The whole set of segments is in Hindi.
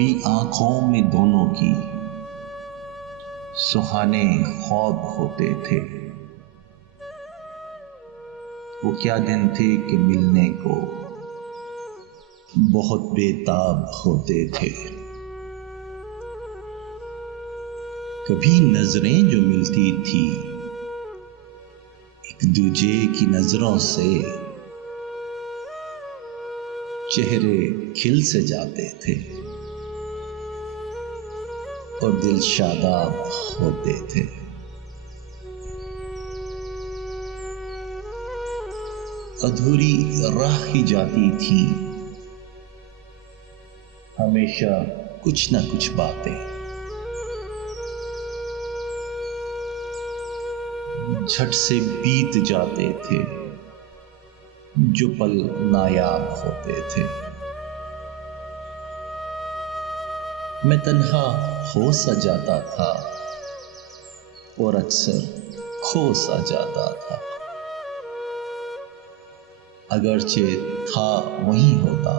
कभी आंखों में दोनों की सुहाने ख्वाब होते थे। वो क्या दिन थे कि मिलने को बहुत बेताब होते थे। कभी नजरें जो मिलती थी एक दूजे की नजरों से चेहरे खिल से जाते थे और दिल शादाब होते थे। अधूरी राह ही जाती थी हमेशा कुछ न कुछ बातें, झट से बीत जाते थे जो पल नायाब होते थे। मैं तन्हा हो सा जाता था और अक्सर खो सा जाता था। अगरचे था वहीं होता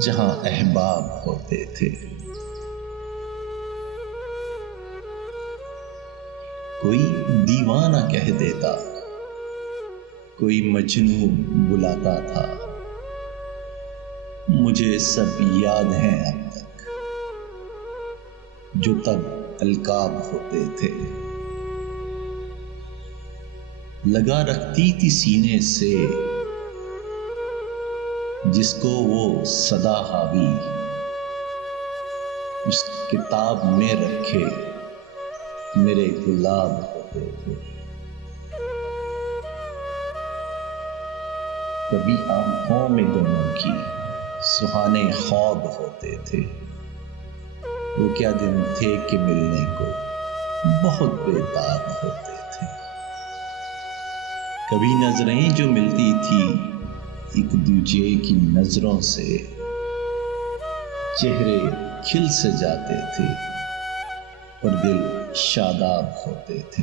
जहां अहबाब होते थे। कोई दीवाना कह देता, कोई मजनू बुलाता था। मुझे सब याद है अब तक जो तब अलकाब होते थे। लगा रखती थी सीने से जिसको वो सदा हावी, उस किताब में रखे मेरे गुलाब होते थे। कभी आंखों में दोनों की सुहाने ख्वाब होते थे। वो क्या दिन थे कि मिलने को बहुत बेताब होते थे। कभी नजरें जो मिलती थी एक दूजे की नजरों से चेहरे खिल से जाते थे और दिल शादाब होते थे।